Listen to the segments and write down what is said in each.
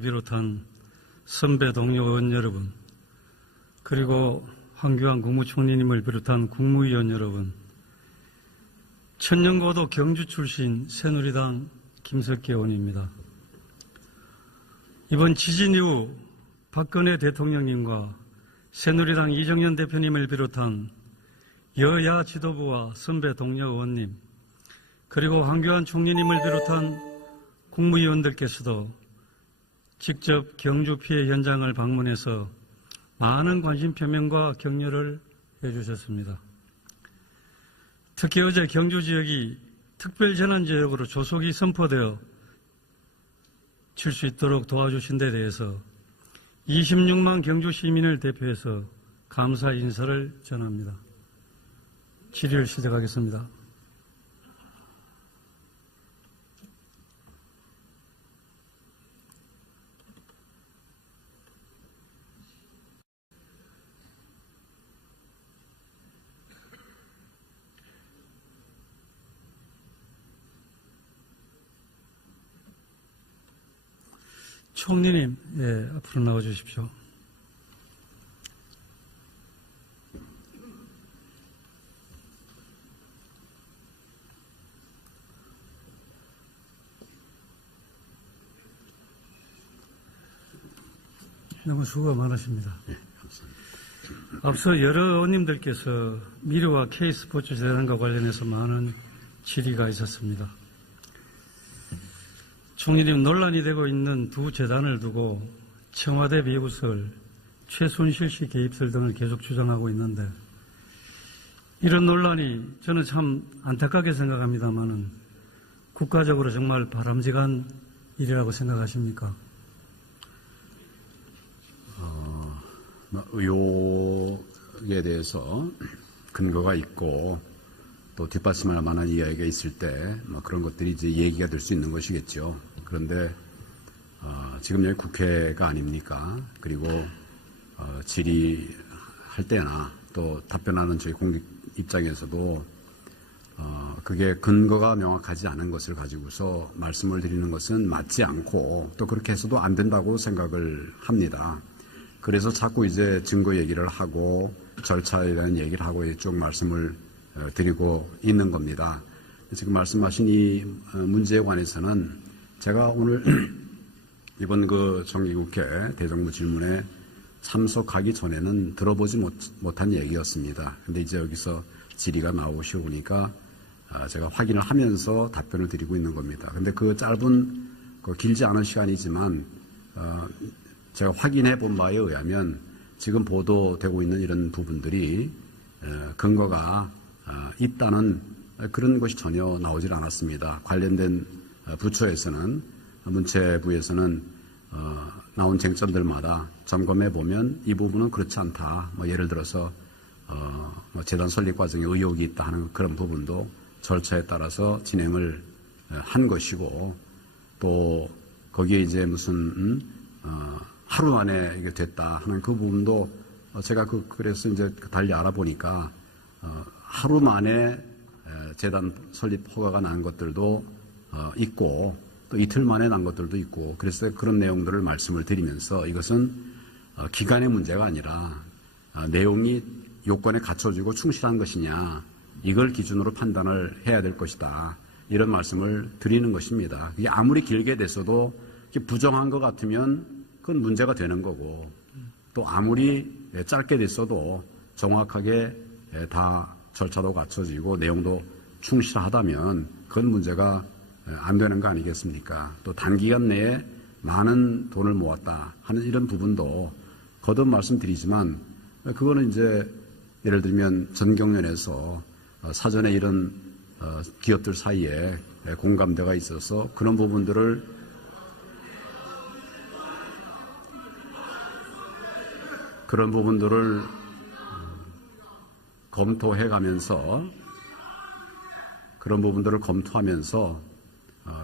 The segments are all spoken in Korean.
비롯한 선배 동료 의원 여러분, 그리고 황교안 국무총리님을 비롯한 국무위원 여러분, 천년고도 경주 출신 새누리당 김석기 의원입니다. 이번 지진 이후 박근혜 대통령님과 새누리당 이정현 대표님을 비롯한 여야 지도부와 선배 동료 의원님, 그리고 황교안 총리님을 비롯한 국무위원들께서도 직접 경주 피해 현장을 방문해서 많은 관심 표명과 격려를 해주셨습니다. 특히 어제 경주 지역이 특별재난지역으로 조속히 선포되어 칠 수 있도록 도와주신 데 대해서 26만 경주 시민을 대표해서 감사 인사를 전합니다. 질의를 시작하겠습니다. 총리님, 앞으로 나와 주십시오. 너무 수고가 많으십니다. 앞서 여러 의원님들께서 미래와 K스포츠 재단과 관련해서 많은 질의가 있었습니다. 총리님, 논란이 되고 있는 두 재단을 두고 청와대 비부설, 최순실 씨 개입설 등을 계속 주장하고 있는데, 이런 논란이 저는 참 안타깝게 생각합니다만은 국가적으로 정말 바람직한 일이라고 생각하십니까? 의혹에 대해서 근거가 있고 또 뒷받침할 만한 이야기가 있을 때 그런 것들이 이제 얘기가 될 수 있는 것이겠죠. 그런데 지금 여기 국회가 아닙니까? 그리고 질의할 때나 또 답변하는 저희 공직 입장에서도 그게 근거가 명확하지 않은 것을 가지고서 말씀을 드리는 것은 맞지 않고 또 그렇게 해서도 안 된다고 생각을 합니다. 그래서 자꾸 이제 증거 얘기를 하고 절차에 대한 얘기를 하고 쭉 말씀을 드리고 있는 겁니다. 지금 말씀하신 이 문제에 관해서는 제가 오늘 이번 그 정기국회 대정부 질문에 참석하기 전에는 들어보지 못한 얘기였습니다. 근데 이제 여기서 질의가 나오시오니까 제가 확인을 하면서 답변을 드리고 있는 겁니다. 근데 그 짧은 길지 않은 시간이지만 제가 확인해 본 바에 의하면 지금 보도되고 있는 이런 부분들이 근거가 있다는 그런 것이 전혀 나오질 않았습니다. 관련된 부처에서는, 문체부에서는 나온 쟁점들마다 점검해 보면 이 부분은 그렇지 않다. 예를 들어서 재단 설립 과정에 의혹이 있다 하는 그런 부분도 절차에 따라서 진행을 한 것이고, 또 거기에 이제 무슨 하루 만에 이게 됐다 하는 그 부분도 제가 그래서 이제 달리 알아보니까 하루 만에 재단 설립 허가가 난 것들도 있고 또 이틀 만에 난 것들도 있고, 그래서 그런 내용들을 말씀을 드리면서 이것은 기간의 문제가 아니라 내용이 요건에 갖춰지고 충실한 것이냐, 이걸 기준으로 판단을 해야 될 것이다, 이런 말씀을 드리는 것입니다. 이게 아무리 길게 됐어도 부정한 것 같으면 그건 문제가 되는 거고, 또 아무리 짧게 됐어도 정확하게 다 절차도 갖춰지고 내용도 충실하다면 그건 문제가 안 되는 거 아니겠습니까? 또 단기간 내에 많은 돈을 모았다 하는 이런 부분도 거듭 말씀드리지만, 그거는 이제 예를 들면 전경련에서 사전에 이런 기업들 사이에 공감대가 있어서 그런 부분들을 검토해가면서 그런 부분들을 검토하면서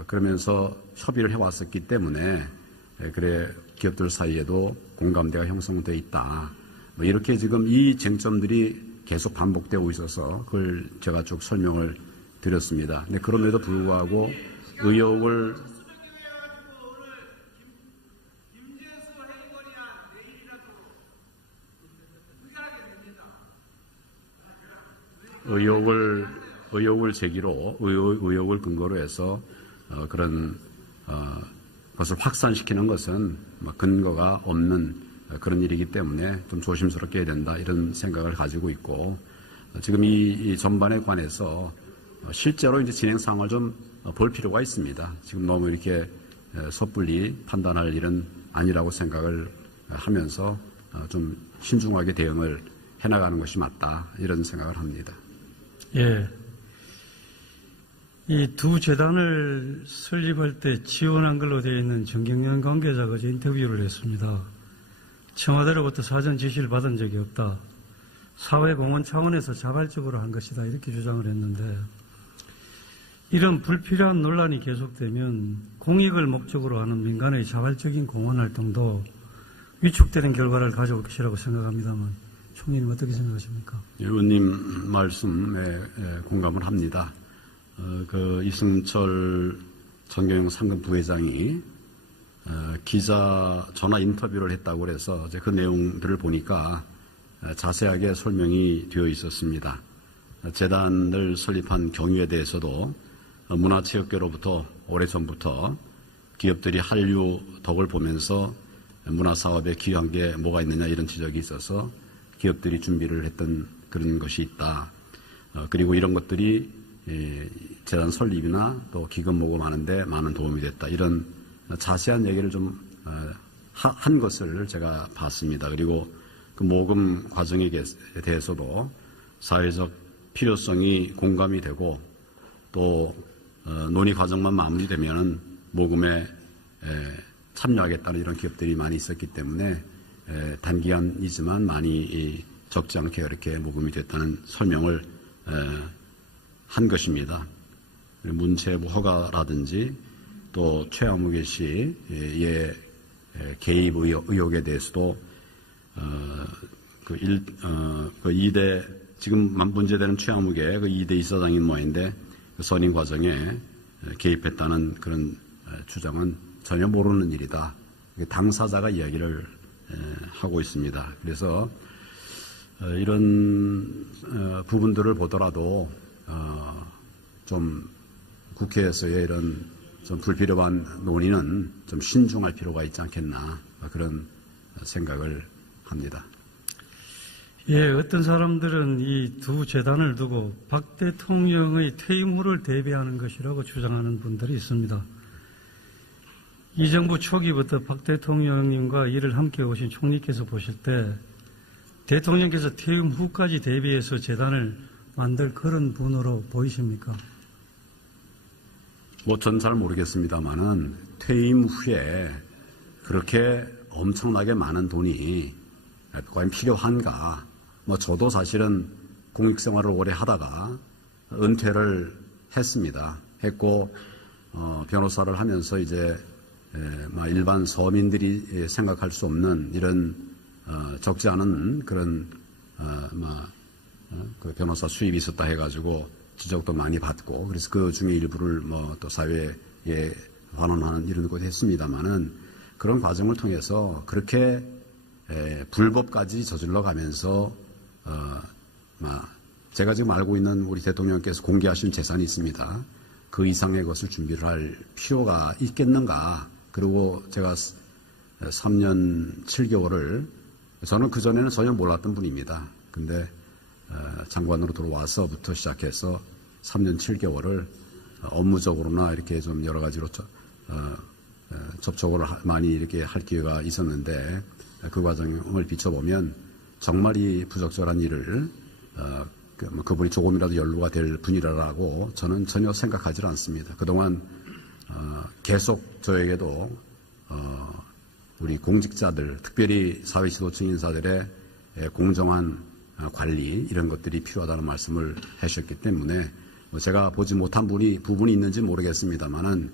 그러면서 협의를 해왔었기 때문에 그래 기업들 사이에도 공감대가 형성되어 있다. 이렇게 지금 이 쟁점들이 계속 반복되고 있어서 그걸 제가 쭉 설명을 드렸습니다. 근데 그럼에도 불구하고 의혹을 의혹을 제기로 의혹을 근거로 해서 그런 것을 확산시키는 것은 근거가 없는 그런 일이기 때문에 좀 조심스럽게 해야 된다 이런 생각을 가지고 있고 지금 이 전반에 관해서 실제로 이제 진행 상황을 좀 볼 필요가 있습니다. 지금 너무 이렇게 섣불리 판단할 일은 아니라고 생각을 하면서 좀 신중하게 대응을 해나가는 것이 맞다 이런 생각을 합니다. 예. 이 두 재단을 설립할 때 지원한 걸로 되어 있는 정경련 관계자가 어제 인터뷰를 했습니다. 청와대로부터 사전 지시를 받은 적이 없다. 사회공헌 차원에서 자발적으로 한 것이다. 이렇게 주장을 했는데 이런 불필요한 논란이 계속되면 공익을 목적으로 하는 민간의 자발적인 공헌 활동도 위축되는 결과를 가져올 것이라고 생각합니다만 총리님 어떻게 생각하십니까? 의원님 말씀에 공감을 합니다. 그 이승철 정경영 상금 부회장이 기자 전화 인터뷰를 했다고 그래서 그 내용들을 보니까 자세하게 설명이 되어 있었습니다. 재단을 설립한 경위에 대해서도 문화체육계로부터 오래전부터 기업들이 한류 덕을 보면서 문화사업에 기여한 게 뭐가 있느냐 이런 지적이 있어서 기업들이 준비를 했던 그런 것이 있다. 그리고 이런 것들이 재단 설립이나 또 기금 모금하는데 많은 도움이 됐다. 이런 자세한 얘기를 좀 한 것을 제가 봤습니다. 그리고 그 모금 과정에 대해서도 사회적 필요성이 공감이 되고 또 논의 과정만 마무리되면 모금에 참여하겠다는 이런 기업들이 많이 있었기 때문에 단기간이지만 많이 적지 않게 이렇게 모금이 됐다는 설명을 한 것입니다. 문체부 허가라든지 또 최아무개 씨의 개입 의혹에 대해서도 그 2대 지금 문제되는 최아무개 그 2대 이사장인 모양인데 그 선임 과정에 개입했다는 그런 주장은 전혀 모르는 일이다. 당사자가 이야기를 하고 있습니다. 그래서 이런 부분들을 보더라도 좀 국회에서의 이런 좀 불필요한 논의는 좀 신중할 필요가 있지 않겠나 그런 생각을 합니다. 예, 어떤 사람들은 이 두 재단을 두고 박 대통령의 퇴임 후를 대비하는 것이라고 주장하는 분들이 있습니다. 이 정부 초기부터 박 대통령님과 일을 함께 오신 총리께서 보실 때 대통령께서 퇴임 후까지 대비해서 재단을 만들 그런 분으로 보이십니까? 전 잘 모르겠습니다만은 퇴임 후에 그렇게 엄청나게 많은 돈이 과연 필요한가? 저도 사실은 공익생활을 오래 하다가 은퇴를 했고 변호사를 하면서 이제 일반 서민들이 생각할 수 없는 이런 적지 않은 그런 그 변호사 수입이 있었다 해가지고 지적도 많이 받고 그래서 그 중에 일부를 또 사회에 반원하는 이런 것도 했습니다만은 그런 과정을 통해서 그렇게 불법까지 저질러 가면서 제가 지금 알고 있는 우리 대통령께서 공개하신 재산이 있습니다. 그 이상의 것을 준비를 할 필요가 있겠는가? 그리고 제가 3년 7개월을 저는 그전에는 전혀 몰랐던 분입니다. 근데 장관으로 들어와서부터 시작해서 3년 7개월을 업무적으로나 이렇게 좀 여러 가지로 접촉을 많이 이렇게 할 기회가 있었는데 그 과정을 비춰보면 정말 이 부적절한 일을 그분이 조금이라도 연루가 될 분이라고 저는 전혀 생각하지 않습니다. 그동안 계속 저에게도 우리 공직자들, 특별히 사회지도층 인사들의 공정한 관리 이런 것들이 필요하다는 말씀을 하셨기 때문에 제가 보지 못한 부분이 있는지 모르겠습니다만은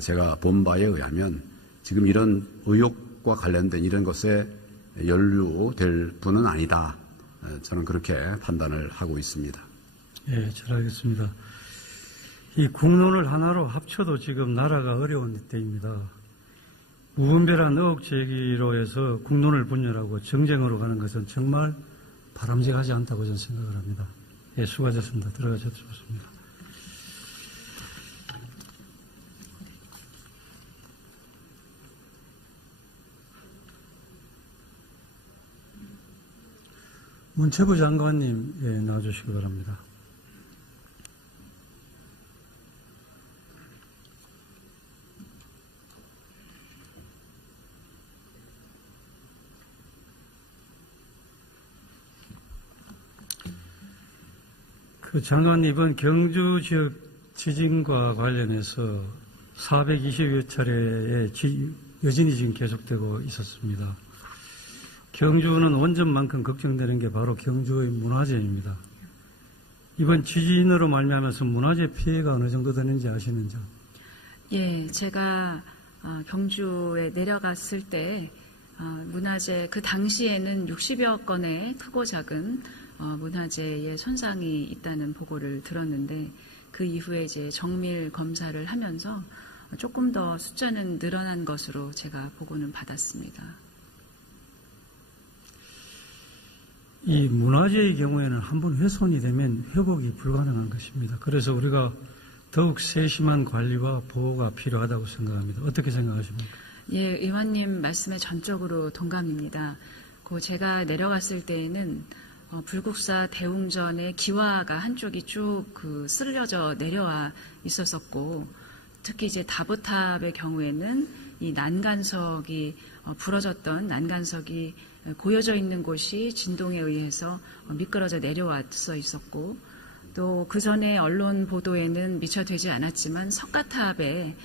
제가 본 바에 의하면 지금 이런 의혹과 관련된 이런 것에 연루될 분은 아니다. 저는 그렇게 판단을 하고 있습니다. 예, 잘 알겠습니다. 이 국론을 하나로 합쳐도 지금 나라가 어려운 때입니다. 무분별한 의혹 제기로 해서 국론을 분열하고 정쟁으로 가는 것은 정말 바람직하지 않다고 저는 생각을 합니다. 예, 수고하셨습니다. 들어가셔도 좋습니다. 문체부 장관님, 예, 나와주시기 바랍니다. 그 장관 이번 경주 지역 지진과 관련해서 420여 차례의 여진이 지금 계속되고 있었습니다. 경주는 원전만큼 걱정되는 게 바로 경주의 문화재입니다. 이번 지진으로 말미암아서 문화재 피해가 어느 정도 되는지 아시는지요? 예, 제가 경주에 내려갔을 때 문화재 그 당시에는 60여 건의 크고 작은 문화재의 손상이 있다는 보고를 들었는데 그 이후에 이제 정밀 검사를 하면서 조금 더 숫자는 늘어난 것으로 제가 보고는 받았습니다. 이 문화재의 경우에는 한번 훼손이 되면 회복이 불가능한 것입니다. 그래서 우리가 더욱 세심한 관리와 보호가 필요하다고 생각합니다. 어떻게 생각하십니까? 예, 의원님 말씀에 전적으로 동감입니다. 제가 내려갔을 때에는 불국사 대웅전의 기와가 한쪽이 쭉 쓸려져 내려와 있었었고, 특히 이제 다보탑의 경우에는 이 난간석이 부러졌던 난간석이 고여져 있는 곳이 진동에 의해서 미끄러져 내려왔어 있었고, 또 그 전에 언론 보도에는 미처 되지 않았지만 석가탑의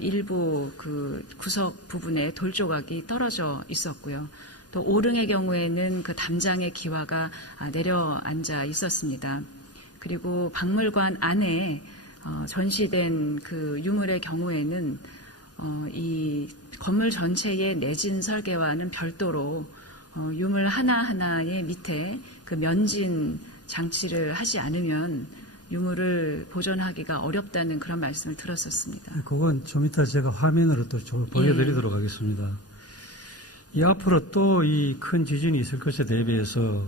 일부 그 구석 부분에 돌 조각이 떨어져 있었고요. 또 오릉의 경우에는 그 담장의 기와가 내려앉아 있었습니다. 그리고 박물관 안에 전시된 그 유물의 경우에는 이 건물 전체의 내진 설계와는 별도로 유물 하나하나의 밑에 그 면진 장치를 하지 않으면 유물을 보존하기가 어렵다는 그런 말씀을 들었었습니다. 그건 좀 이따 제가 화면으로 또 보여드리도록 하겠습니다. 이 앞으로 또 이 큰 지진이 있을 것에 대비해서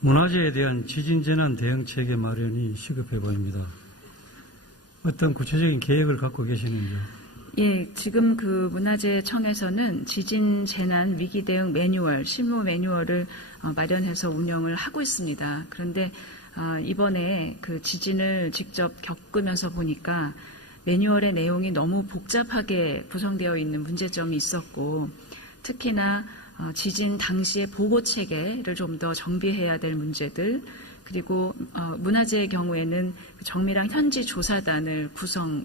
문화재에 대한 지진재난 대응 체계 마련이 시급해 보입니다. 어떤 구체적인 계획을 갖고 계시는지요? 예, 지금 그 문화재청에서는 지진 재난 위기 대응 매뉴얼, 실무 매뉴얼을 마련해서 운영을 하고 있습니다. 그런데 이번에 그 지진을 직접 겪으면서 보니까 매뉴얼의 내용이 너무 복잡하게 구성되어 있는 문제점이 있었고, 특히나 지진 당시의 보고 체계를 좀 더 정비해야 될 문제들, 그리고 문화재의 경우에는 정밀한 현지 조사단을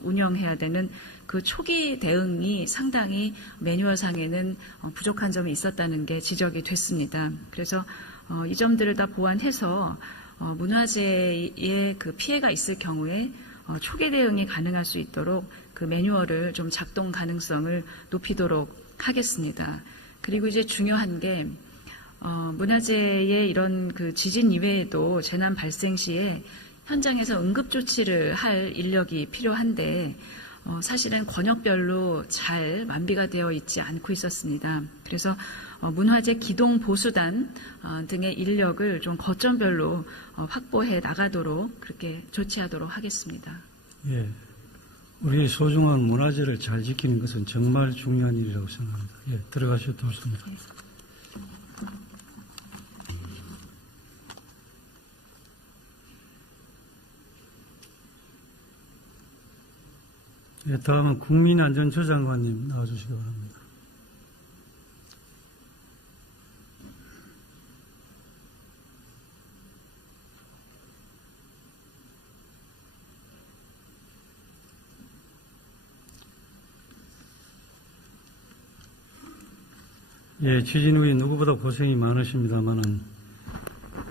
운영해야 되는 그 초기 대응이 상당히 매뉴얼상에는 부족한 점이 있었다는 게 지적이 됐습니다. 그래서 이 점들을 다 보완해서 문화재에 그 피해가 있을 경우에 초기 대응이 가능할 수 있도록 그 매뉴얼을 좀 작동 가능성을 높이도록 하겠습니다. 그리고 이제 중요한 게 문화재의 이런 그 지진 이외에도 재난 발생 시에 현장에서 응급 조치를 할 인력이 필요한데 사실은 권역별로 잘 완비가 되어 있지 않고 있었습니다. 그래서 문화재 기동 보수단 등의 인력을 좀 거점별로 확보해 나가도록 그렇게 조치하도록 하겠습니다. 예, 우리 소중한 문화재를 잘 지키는 것은 정말 중요한 일이라고 생각합니다. 예, 들어가셔도 좋습니다. 예, 다음은 국민안전처 장관님 나와주시기 바랍니다. 예, 지진 후에 누구보다 고생이 많으십니다만은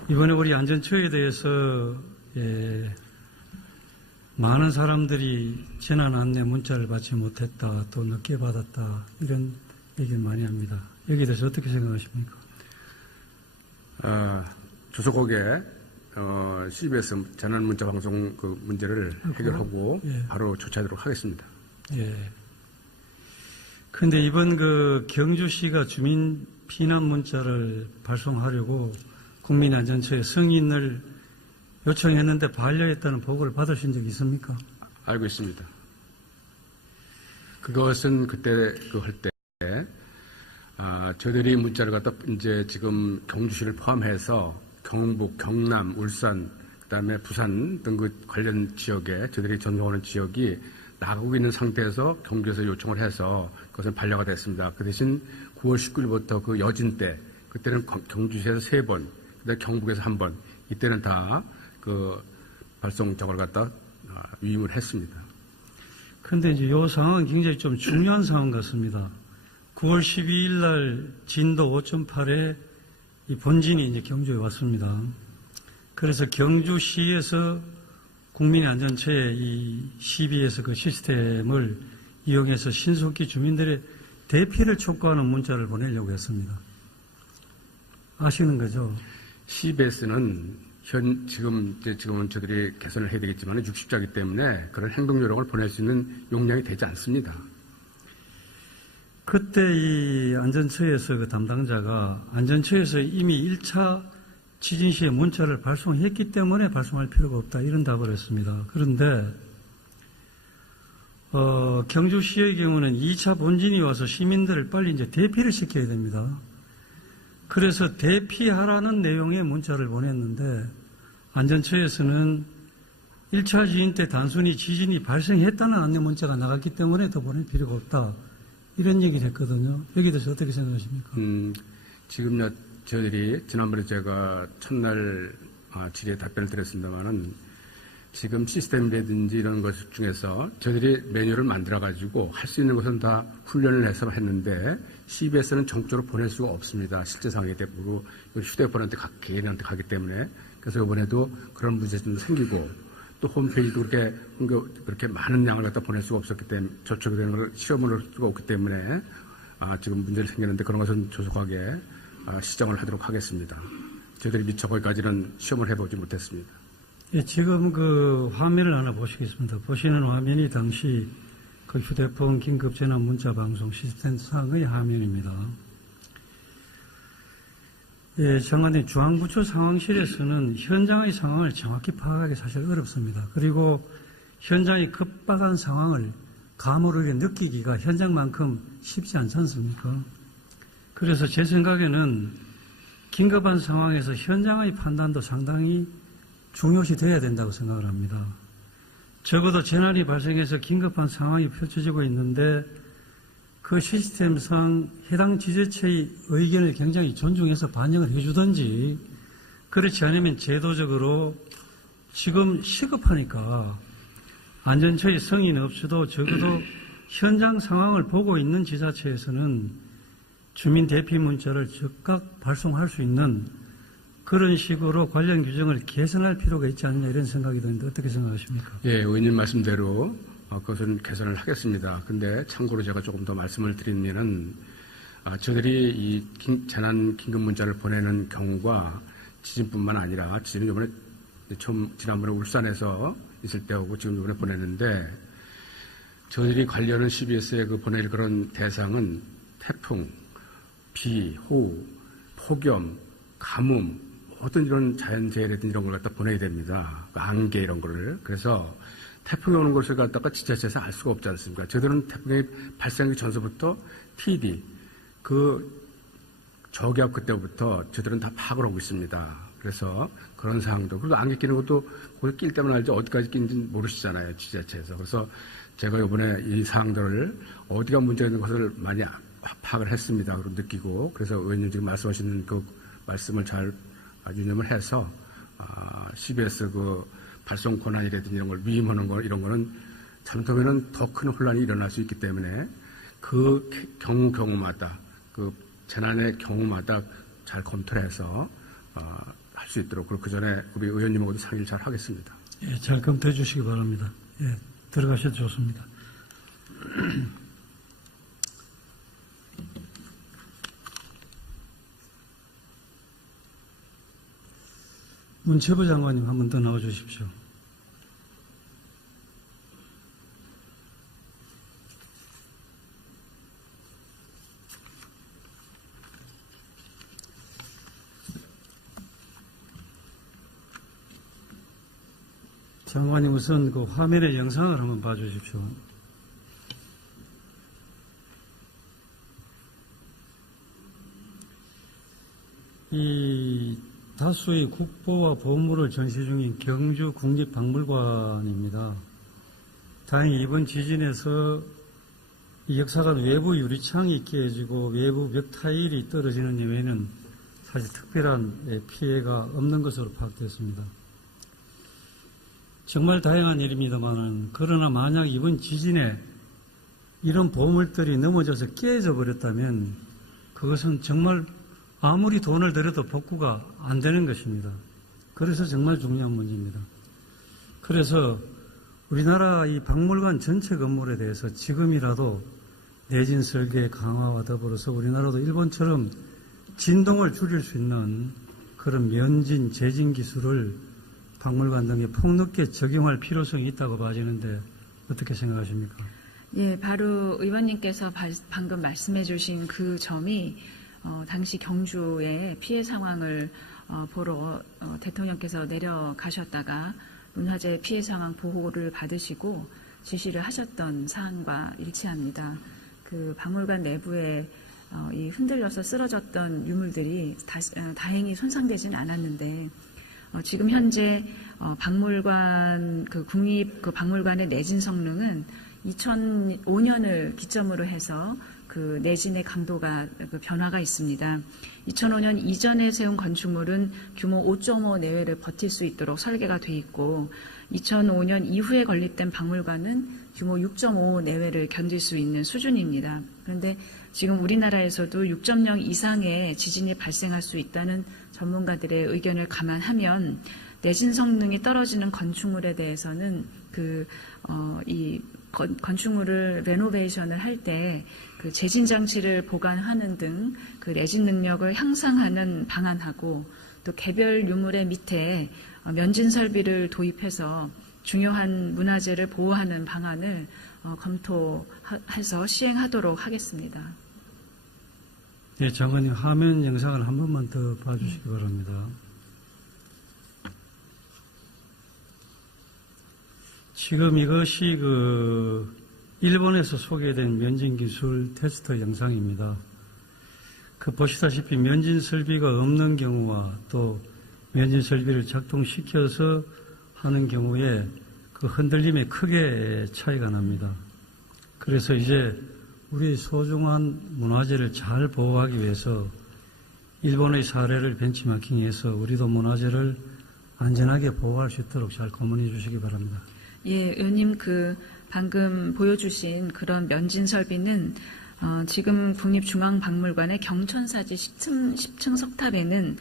이번에 우리 안전처에 대해서 많은 사람들이 재난 안내 문자를 받지 못했다, 또 늦게 받았다, 이런 얘기를 많이 합니다. 여기에 대해서 어떻게 생각하십니까? 조속하게 CBS 재난 문자 방송 그 문제를 해결하고 예. 바로 조치하도록 하겠습니다. 예. 그런데 이번 그 경주시가 주민 피난 문자를 발송하려고 국민안전처에 승인을 요청했는데 반려했다는 보고를 받으신 적 있습니까? 알고 있습니다. 그것은 그때 할 때 저희들이 문자를 갖다 이제 지금 경주시를 포함해서 경북, 경남, 울산, 그다음에 부산 등 그 관련 지역에 저희들이 전송하는 지역이 나가고 있는 상태에서 경주에서 요청을 해서 그것은 반려가 됐습니다. 그 대신 9월 19일부터 그 여진 때 그때는 경주시에서 3번, 그다음에 경북에서 1번 이때는 다 그 발송 저걸 갖다 위임을 했습니다. 그런데 이제 이 상황은 굉장히 좀 중요한 상황 같습니다. 9월 12일 날 진도 5.8에 이 본진이 이제 경주에 왔습니다. 그래서 경주시에서 국민안전처에 이 CBS 그 시스템을 이용해서 신속히 주민들의 대피를 촉구하는 문자를 보내려고 했습니다. 아시는 거죠? CBS는 지금은 저들이 개선을 해야 되겠지만 60자이기 때문에 그런 행동 요령을 보낼 수 있는 용량이 되지 않습니다. 그때 이 안전처에서 그 담당자가 안전처에서 이미 1차 지진 시에 문자를 발송했기 때문에 발송할 필요가 없다 이런 답을 했습니다. 그런데 경주시의 경우는 2차 본진이 와서 시민들을 빨리 이제 대피를 시켜야 됩니다. 그래서 대피하라는 내용의 문자를 보냈는데 안전처에서는 1차 지진 때 단순히 지진이 발생했다는 안내 문자가 나갔기 때문에 더 보낼 필요가 없다. 이런 얘기를 했거든요. 여기에 대해서 어떻게 생각하십니까? 지금 저희들이 지난번에 제가 첫날 질의에 답변을 드렸습니다만은 지금 시스템이라든지 이런 것 중에서 저희들이 매뉴얼을 만들어가지고 할 수 있는 것은 다 훈련을 해서 했는데 CBS는 정적으로 보낼 수가 없습니다. 실제 상황이 되고 휴대폰한테 개인한테 가기 때문에 그래서 이번에도 그런 문제점도 생기고 또 홈페이지도 그렇게 많은 양을 갖다 보낼 수가 없었기 때문에 저촉되는 걸 실험을 할 수가 없기 때문에 지금 문제를 생겼는데 그런 것은 조속하게 시정을 하도록 하겠습니다. 저희들이 미처 거기까지는 시험을 해보지 못했습니다. 예, 지금 그 화면을 하나 보시겠습니다. 보시는 화면이 당시 그 휴대폰 긴급전화 문자 방송 시스템 상의 화면입니다. 예, 장관님, 중앙부처 상황실에서는 현장의 상황을 정확히 파악하기 사실 어렵습니다. 그리고 현장의 급박한 상황을 감으로 느끼기가 현장만큼 쉽지 않지 않습니까? 그래서 제 생각에는 긴급한 상황에서 현장의 판단도 상당히 중요시 돼야 된다고 생각을 합니다. 적어도 재난이 발생해서 긴급한 상황이 펼쳐지고 있는데 그 시스템상 해당 지자체의 의견을 굉장히 존중해서 반영을 해주든지 그렇지 않으면 제도적으로 지금 시급하니까 안전처의 성의는 없어도 적어도 현장 상황을 보고 있는 지자체에서는 주민 대피 문자를 즉각 발송할 수 있는 그런 식으로 관련 규정을 개선할 필요가 있지 않느냐 이런 생각이 드는데 어떻게 생각하십니까? 예, 의원님 말씀대로 그것은 개선을 하겠습니다. 근데 참고로 제가 조금 더 말씀을 드리면은 저들이 이 재난 긴급 문자를 보내는 경우가 지진뿐만 아니라 지진은 이번에 지난번에 울산에서 있을 때하고 지금 이번에 보냈는데 저희들이 관련한 CBS에 보낼 그런 대상은 태풍, 비, 호우, 폭염, 가뭄 어떤 이런 자연재해라든지 이런 걸 갖다 보내야 됩니다. 안개 이런 거를. 그래서 태풍이 오는 것을 갖다가 지자체에서 알 수가 없지 않습니까? 저희들은 태풍이 발생하기 전서부터 TD, 저기압 그때부터 저희들은 다 파악을 하고 있습니다. 그래서 그런 상황도. 그리고 안개 끼는 것도 거기 낄 때만 알지 어디까지 끼는지 모르시잖아요. 지자체에서. 그래서 제가 이번에 이 사항들을 어디가 문제가 있는 것을 많이 파악을 했습니다. 그리고 느끼고. 그래서 의원님 지금 말씀하시는 그 말씀을 잘 유념을 해서 CBS 발송 권한이라든지 이런 걸 위임하는 거 이런 거는 잘못하면 더 큰 혼란이 일어날 수 있기 때문에 그 경우마다 그 재난의 경우마다 잘 검토를 해서 할 수 있도록 그 전에 우리 의원님하고도 상의를 잘 하겠습니다. 예, 잘 검토해 주시기 바랍니다. 예, 들어가셔도 좋습니다. 문체부 장관님 한 번 더 나와 주십시오. 장관님 우선 그 화면의 영상을 한번 봐주십시오. 이 다수의 국보와 보물을 전시 중인 경주 국립박물관입니다. 다행히 이번 지진에서 이 역사관 외부 유리창이 깨지고 외부 벽 타일이 떨어지는 이외에는 사실 특별한 피해가 없는 것으로 파악됐습니다. 정말 다행한 일입니다만은 그러나 만약 이번 지진에 이런 보물들이 넘어져서 깨져 버렸다면 그것은 정말 아무리 돈을 들여도 복구가 안 되는 것입니다. 그래서 정말 중요한 문제입니다. 그래서 우리나라 이 박물관 전체 건물에 대해서 지금이라도 내진 설계 강화와 더불어서 우리나라도 일본처럼 진동을 줄일 수 있는 그런 면진, 재진 기술을 박물관 등에 폭넓게 적용할 필요성이 있다고 봐지는데 어떻게 생각하십니까? 예, 바로 의원님께서 방금 말씀해 주신 그 점이 당시 경주의 피해 상황을 보러 대통령께서 내려가셨다가 문화재 피해 상황 보호를 받으시고 지시를 하셨던 사안과 일치합니다. 그 박물관 내부에 이 흔들려서 쓰러졌던 유물들이 다행히 손상되지는 않았는데 지금 현재 박물관 국립 박물관의 내진 성능은 2005년을 기점으로 해서 그 내진의 강도가 변화가 있습니다. 2005년 이전에 세운 건축물은 규모 5.5 내외를 버틸 수 있도록 설계가 돼 있고 2005년 이후에 건립된 박물관은 규모 6.5 내외를 견딜 수 있는 수준입니다. 그런데 지금 우리나라에서도 6.0 이상의 지진이 발생할 수 있다는 전문가들의 의견을 감안하면 내진 성능이 떨어지는 건축물에 대해서는 이 건축물을 레노베이션을 할 때 그 재진 장치를 보관하는 등 그 내진 능력을 향상하는 방안하고 또 개별 유물의 밑에 면진 설비를 도입해서 중요한 문화재를 보호하는 방안을 검토해서 시행하도록 하겠습니다. 네, 장관님 화면 영상을 한 번만 더 봐주시기 바랍니다. 지금 이것이 일본에서 소개된 면진기술 테스트 영상입니다. 보시다시피 면진 설비가 없는 경우와 또 면진 설비를 작동시켜서 하는 경우에 그 흔들림에 크게 차이가 납니다. 그래서 이제 우리 소중한 문화재를 잘 보호하기 위해서 일본의 사례를 벤치마킹해서 우리도 문화재를 안전하게 보호할 수 있도록 잘 검문해 주시기 바랍니다. 예, 의원님 방금 보여주신 그런 면진 설비는 지금 국립중앙박물관의 경천사지 10층 석탑에는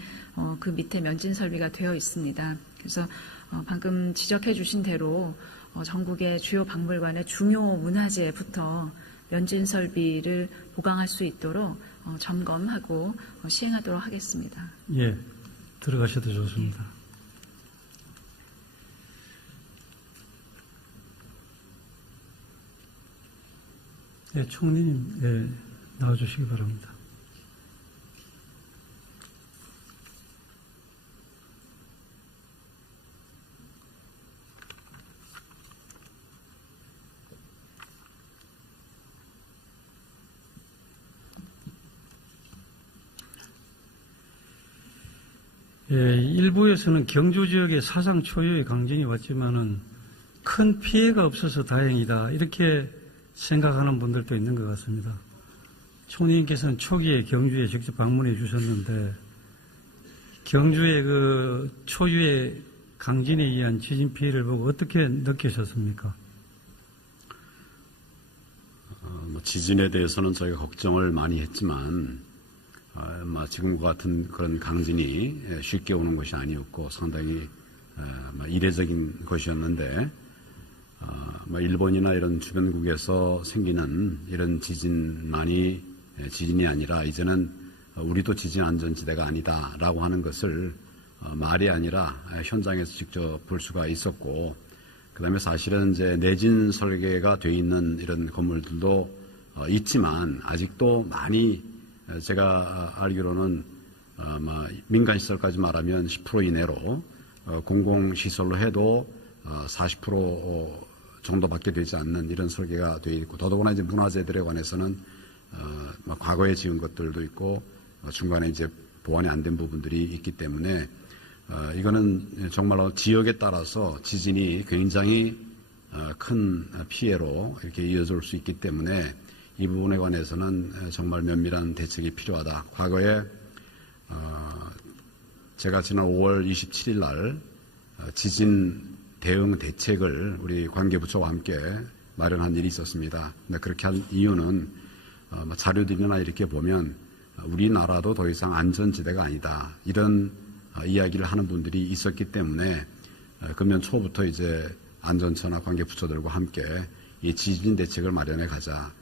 그 밑에 면진 설비가 되어 있습니다. 그래서 방금 지적해 주신 대로 전국의 주요 박물관의 중요 문화재부터 면진 설비를 보강할 수 있도록 점검하고 시행하도록 하겠습니다. 예, 들어가셔도 좋습니다. 예, 총리님, 예, 나와주시기 바랍니다. 예, 일부에서는 경주 지역에 사상 초유의 강진이 왔지만은 큰 피해가 없어서 다행이다. 이렇게 생각하는 분들도 있는 것 같습니다. 총리님께서는 초기에 경주에 직접 방문해 주셨는데 경주의 초유의 강진에 의한 지진 피해를 보고 어떻게 느끼셨습니까? 지진에 대해서는 저희가 걱정을 많이 했지만 지금과 같은 그런 강진이 쉽게 오는 것이 아니었고 상당히 이례적인 것이었는데 일본이나 이런 주변국에서 생기는 이런 지진만이 지진이 아니라 이제는 우리도 지진 안전지대가 아니다라고 하는 것을 말이 아니라 현장에서 직접 볼 수가 있었고 그다음에 사실은 이제 내진 설계가 돼 있는 이런 건물들도 있지만 아직도 많이 제가 알기로는 민간 시설까지 말하면 10% 이내로 공공시설로 해도 40% 정도밖에 되지 않는 이런 설계가 되어 있고, 더더구나 이제 문화재들에 관해서는 과거에 지은 것들도 있고 중간에 이제 보완이 안 된 부분들이 있기 때문에 이거는 정말로 지역에 따라서 지진이 굉장히 큰 피해로 이렇게 이어질 수 있기 때문에 이 부분에 관해서는 정말 면밀한 대책이 필요하다. 과거에 제가 지난 5월 27일 날 지진 대응 대책을 우리 관계부처와 함께 마련한 일이 있었습니다. 근데 그렇게 한 이유는 자료들이나 이렇게 보면 우리나라도 더 이상 안전지대가 아니다. 이런 이야기를 하는 분들이 있었기 때문에 금년 초부터 이제 안전처나 관계부처들과 함께 이 지진 대책을 마련해 가자.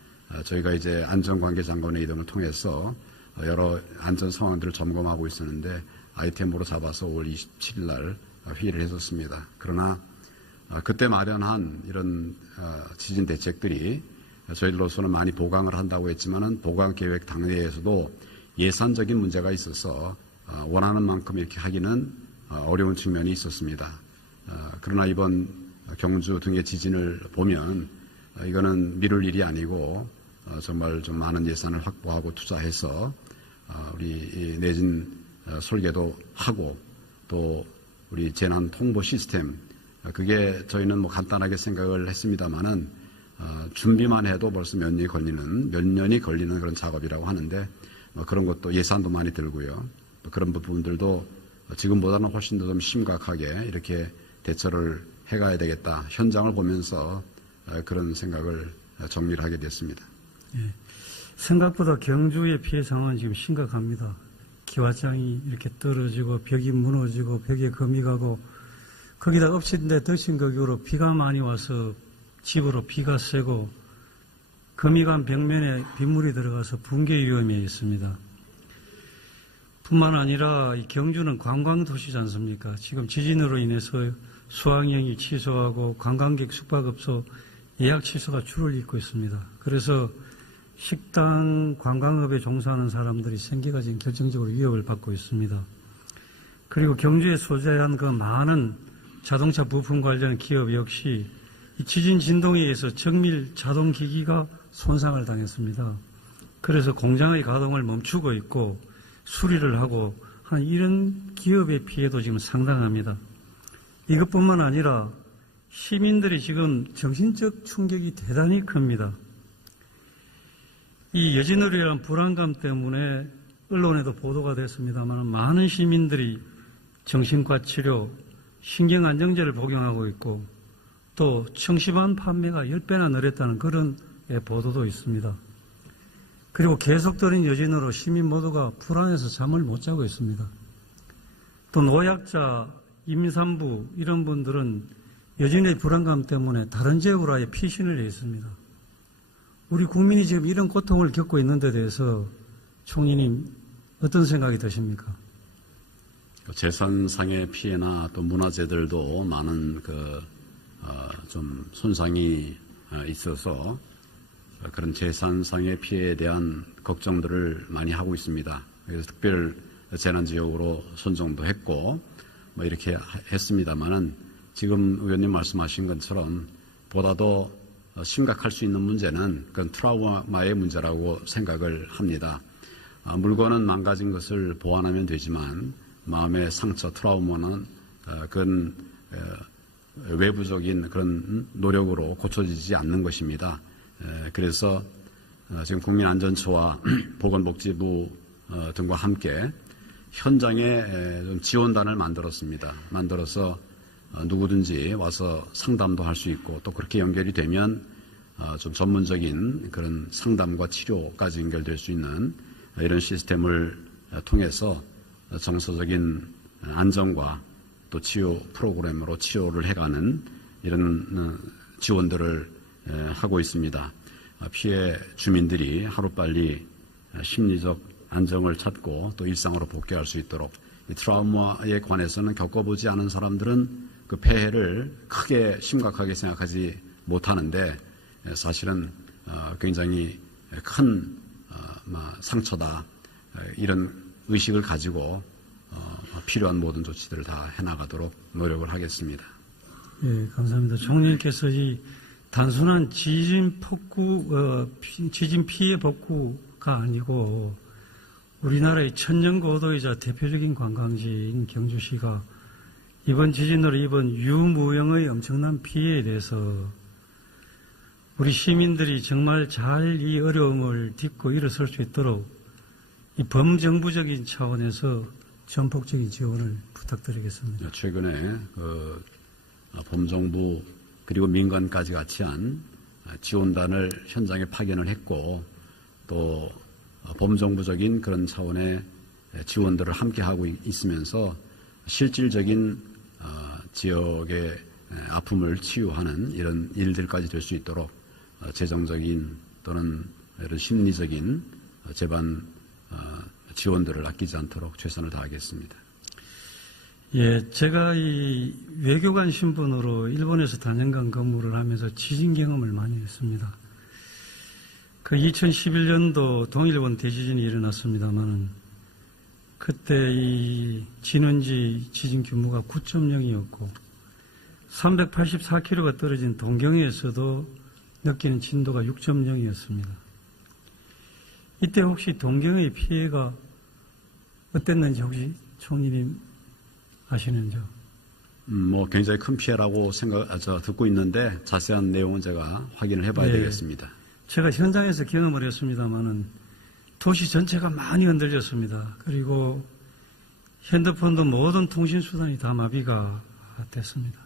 저희가 이제 안전관계장관의 이동을 통해서 여러 안전 상황들을 점검하고 있었는데 아이템으로 잡아서 5월 27일 날 회의를 했었습니다. 그러나 그때 마련한 이런 지진 대책들이 저희로서는 많이 보강을 한다고 했지만은 보강 계획 당내에서도 예산적인 문제가 있어서 원하는 만큼 이렇게 하기는 어려운 측면이 있었습니다. 그러나 이번 경주 등의 지진을 보면 이거는 미룰 일이 아니고 정말 좀 많은 예산을 확보하고 투자해서 우리 내진 설계도 하고 또 우리 재난 통보 시스템 그게 저희는 뭐 간단하게 생각을 했습니다만은 준비만 해도 벌써 몇 년이 걸리는 그런 작업이라고 하는데 그런 것도 예산도 많이 들고요. 또 그런 부분들도 지금보다는 훨씬 더 좀 심각하게 이렇게 대처를 해가야 되겠다. 현장을 보면서 그런 생각을 정리를 하게 됐습니다. 예, 생각보다 경주의 피해 상황은 지금 심각합니다. 기와장이 이렇게 떨어지고 벽이 무너지고 벽에 금이 가고 거기다 엎친 데 덮친 격으로 비가 많이 와서 집으로 비가 새고 금이 간 벽면에 빗물이 들어가서 붕괴 위험이 있습니다. 뿐만 아니라 이 경주는 관광도시지 않습니까? 지금 지진으로 인해서 수학여행이 취소하고 관광객 숙박업소 예약 취소가 줄을 잇고 있습니다. 그래서 식당 관광업에 종사하는 사람들이 생계가 지금 결정적으로 위협을 받고 있습니다. 그리고 경주에 소재한 그 많은 자동차 부품 관련 기업 역시 이 지진 진동에 의해서 정밀 자동기기가 손상을 당했습니다. 그래서 공장의 가동을 멈추고 있고 수리를 하고 하는 이런 기업의 피해도 지금 상당합니다. 이것뿐만 아니라 시민들이 지금 정신적 충격이 대단히 큽니다. 이 여진으로 인한 불안감 때문에 언론에도 보도가 됐습니다만 많은 시민들이 정신과 치료, 신경안정제를 복용하고 있고 또 청시반 판매가 10배나 늘었다는 그런 보도도 있습니다. 그리고 계속되는 여진으로 시민 모두가 불안해서 잠을 못 자고 있습니다. 또 노약자, 임산부 이런 분들은 여진의 불안감 때문에 다른 지역으로 아예 피신을 해 있습니다. 우리 국민이 지금 이런 고통을 겪고 있는 데 대해서 총리님 어떤 생각이 드십니까? 재산상의 피해나 또 문화재들도 많은 좀 손상이 있어서 그런 재산상의 피해에 대한 걱정들을 많이 하고 있습니다. 그래서 특별 재난지역으로 선정도 했고 이렇게 했습니다만은 지금 의원님 말씀하신 것처럼 보다 더 심각할 수 있는 문제는 그건 트라우마의 문제라고 생각을 합니다. 물건은 망가진 것을 보완하면 되지만 마음의 상처, 트라우마는 그건 외부적인 그런 노력으로 고쳐지지 않는 것입니다. 그래서 지금 국민안전처와 보건복지부 등과 함께 현장에 좀 지원단을 만들었습니다. 만들어서 누구든지 와서 상담도 할 수 있고 또 그렇게 연결이 되면 좀 전문적인 그런 상담과 치료까지 연결될 수 있는 이런 시스템을 통해서 정서적인 안정과 또 치유 프로그램으로 치유를 해가는 이런 지원들을 하고 있습니다. 피해 주민들이 하루빨리 심리적 안정을 찾고 또 일상으로 복귀할 수 있도록 이 트라우마에 관해서는 겪어보지 않은 사람들은 그 폐해를 크게 심각하게 생각하지 못하는데 사실은 굉장히 큰 상처다 이런 의식을 가지고 필요한 모든 조치들을 다 해나가도록 노력을 하겠습니다. 예, 감사합니다. 총리님께서 이 단순한 지진 피해 복구가 아니고 우리나라의 천년고도이자 대표적인 관광지인 경주시가 이번 지진으로 입은 유무형의 엄청난 피해에 대해서 우리 시민들이 정말 잘 이 어려움을 딛고 일어설 수 있도록 이 범정부적인 차원에서 전폭적인 지원을 부탁드리겠습니다. 최근에 범정부 그리고 민간까지 같이 한 지원단을 현장에 파견을 했고 또 범정부적인 그런 차원의 지원들을 함께 하고 있으면서 실질적인 지역의 아픔을 치유하는 이런 일들까지 될 수 있도록 재정적인 또는 이런 심리적인 재반 지원들을 아끼지 않도록 최선을 다하겠습니다. 예, 제가 이 외교관 신분으로 일본에서 단연간 근무를 하면서 지진 경험을 많이 했습니다. 그 2011년도 동일본 대지진이 일어났습니다만 그때 이 진원지 지진 규모가 9.0이었고 384km가 떨어진 동경에서도 느끼는 진도가 6.0이었습니다. 이때 혹시 동경의 피해가 어땠는지 혹시 총리님 아시는지요? 굉장히 큰 피해라고 듣고 있는데 자세한 내용은 제가 확인을 해봐야 되겠습니다. 제가 현장에서 경험을 했습니다만은 도시 전체가 많이 흔들렸습니다. 그리고 핸드폰도 모든 통신수단이 다 마비가 됐습니다.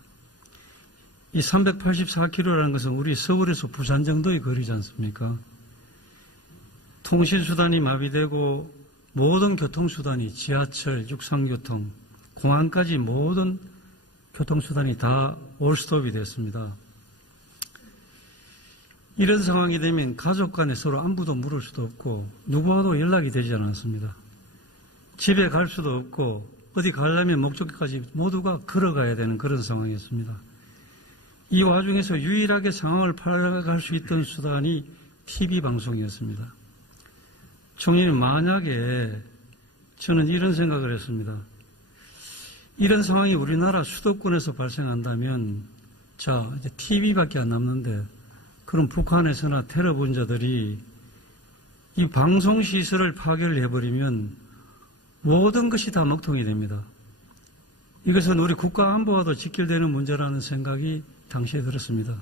이 384km라는 것은 우리 서울에서 부산 정도의 거리지 않습니까? 통신수단이 마비되고 모든 교통수단이 지하철, 육상교통, 공항까지 모든 교통수단이 다 올스톱이 됐습니다. 이런 상황이 되면 가족 간에 서로 안부도 물을 수도 없고 누구와도 연락이 되지 않았습니다. 집에 갈 수도 없고 어디 가려면 목적지까지 모두가 걸어가야 되는 그런 상황이었습니다. 이 와중에서 유일하게 상황을 파악할 수 있던 수단이 TV 방송이었습니다. 총리님, 만약에 저는 이런 생각을 했습니다. 이런 상황이 우리나라 수도권에서 발생한다면 자, 이제 TV밖에 안 남는데 그럼 북한에서나 테러 분자들이 이 방송시설을 파괴를 해버리면 모든 것이 다 먹통이 됩니다. 이것은 우리 국가 안보와도 직결되는 문제라는 생각이 당시에 들었습니다.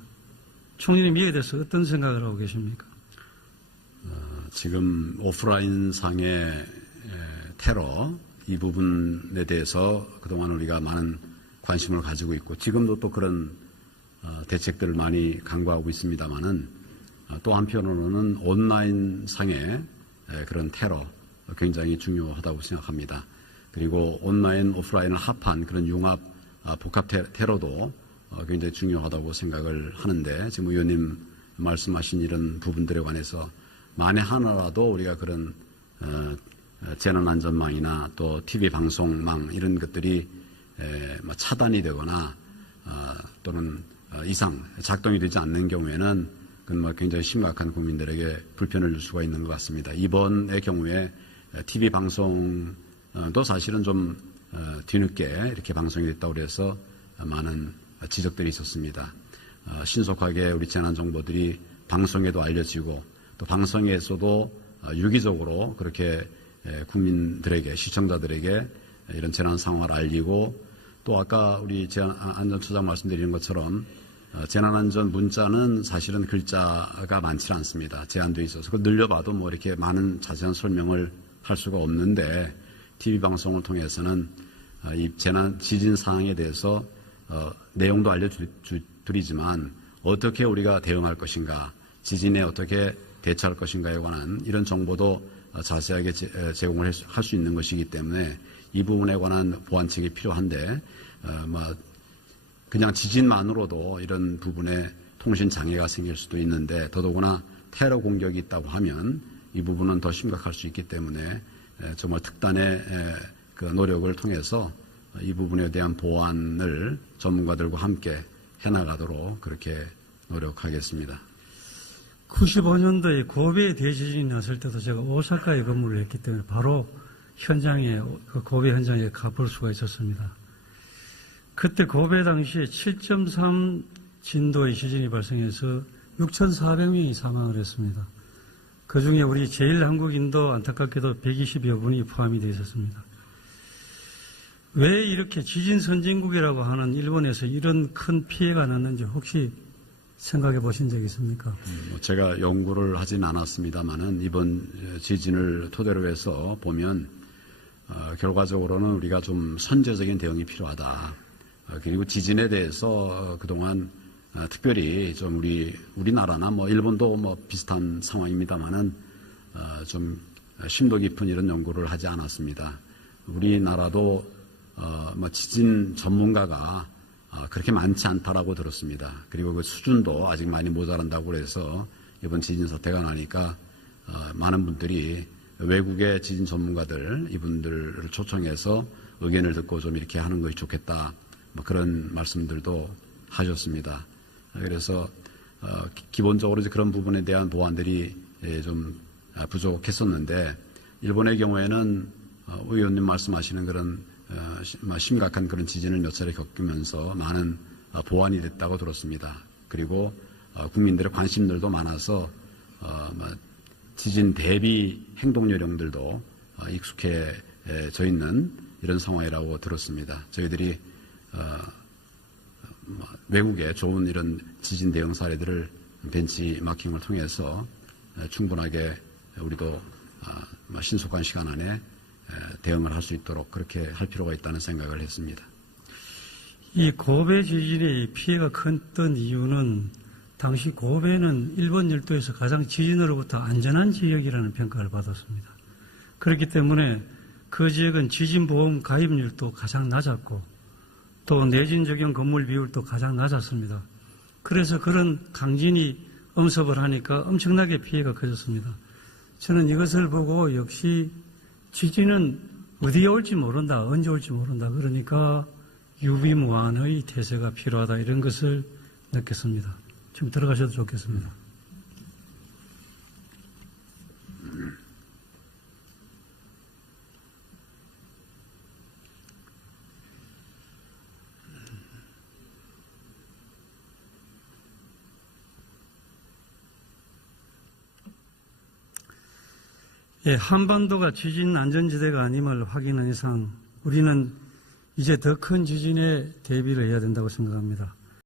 총리님 이에 대해서 어떤 생각을 하고 계십니까? 지금 오프라인 상의 테러 이 부분에 대해서 그동안 우리가 많은 관심을 가지고 있고 지금도 또 그런 대책들을 많이 강구하고 있습니다만은 또 한편으로는 온라인 상의 그런 테러 굉장히 중요하다고 생각합니다. 그리고 온라인, 오프라인을 합한 그런 융합 복합 테러도 굉장히 중요하다고 생각을 하는데 지금 의원님 말씀하신 이런 부분들에 관해서 만에 하나라도 우리가 그런 재난안전망이나 또 TV 방송망 이런 것들이 차단이 되거나 또는 이상 작동이 되지 않는 경우에는 그건 굉장히 심각한 국민들에게 불편을 줄 수가 있는 것 같습니다. 이번의 경우에 TV 방송도 사실은 좀 뒤늦게 이렇게 방송이 됐다고 그래서 많은 지적들이 있었습니다. 신속하게 우리 재난 정보들이 방송에도 알려지고 또 방송에서도 유기적으로 그렇게 국민들에게 시청자들에게 이런 재난 상황을 알리고 또 아까 우리 안전처장 말씀드리는 것처럼 재난안전 문자는 사실은 글자가 많지 않습니다. 제한되어 있어서 그걸 늘려봐도 뭐 이렇게 많은 자세한 설명을 할 수가 없는데 TV 방송을 통해서는 이 지진 상황에 대해서 내용도 알려드리지만 어떻게 우리가 대응할 것인가, 지진에 어떻게 대처할 것인가에 관한 이런 정보도 자세하게 제공을 할 수 있는 것이기 때문에 이 부분에 관한 보완책이 필요한데 그냥 지진만으로도 이런 부분에 통신 장애가 생길 수도 있는데 더더구나 테러 공격이 있다고 하면 이 부분은 더 심각할 수 있기 때문에 정말 특단의 그 노력을 통해서 이 부분에 대한 보완을 전문가들과 함께 해나가도록 그렇게 노력하겠습니다. 95년도에 고베 대지진이 났을 때도 제가 오사카에 근무를 했기 때문에 바로 현장에, 고베 현장에 가볼 수가 있었습니다. 그때 고베 당시에 7.3 진도의 지진이 발생해서 6,400명이 사망을 했습니다. 그중에 우리 제일 한국인도 안타깝게도 120여 분이 포함이 되어 있었습니다. 왜 이렇게 지진 선진국이라고 하는 일본에서 이런 큰 피해가 났는지 혹시 생각해 보신 적 있습니까? 제가 연구를 하진 않았습니다만은 이번 지진을 토대로 해서 보면 결과적으로는 우리가 좀 선제적인 대응이 필요하다. 그리고 지진에 대해서 그동안 특별히 좀 우리나라나 뭐 일본도 뭐 비슷한 상황입니다만은 좀 심도 깊은 이런 연구를 하지 않았습니다. 우리나라도 뭐 지진 전문가가 그렇게 많지 않다라고 들었습니다. 그리고 그 수준도 아직 많이 모자란다고 그래서 이번 지진 사태가 나니까 많은 분들이 외국의 지진 전문가들 이분들을 초청해서 의견을 듣고 좀 이렇게 하는 것이 좋겠다. 뭐 그런 말씀들도 하셨습니다. 그래서 기본적으로 이제 그런 부분에 대한 보완들이 좀 부족했었는데 일본의 경우에는 의원님 말씀하시는 그런 심각한 그런 지진을 몇 차례 겪으면서 많은 보완이 됐다고 들었습니다. 그리고 국민들의 관심들도 많아서 지진 대비 행동 요령들도 익숙해져 있는 이런 상황이라고 들었습니다. 저희들이 외국의 좋은 이런 지진 대응 사례들을 벤치마킹을 통해서 충분하게 우리도 신속한 시간 안에 대응을 할 수 있도록 그렇게 할 필요가 있다는 생각을 했습니다. 이 고베 지진의 피해가 컸던 이유는 당시 고베는 일본 열도에서 가장 지진으로부터 안전한 지역이라는 평가를 받았습니다. 그렇기 때문에 그 지역은 지진보험 가입률도 가장 낮았고 또 내진 적용 건물 비율도 가장 낮았습니다. 그래서 그런 강진이 엄습을 하니까 엄청나게 피해가 커졌습니다. 저는 이것을 보고 역시 지진은 어디에 올지 모른다, 언제 올지 모른다. 그러니까 유비무환의 태세가 필요하다 이런 것을 느꼈습니다. 지금 들어가셔도 좋겠습니다. 예, 한반도가 지진 안전지대가 아님을 확인한 이상 우리는 이제 더 큰 지진에 대비를 해야 된다고 생각합니다.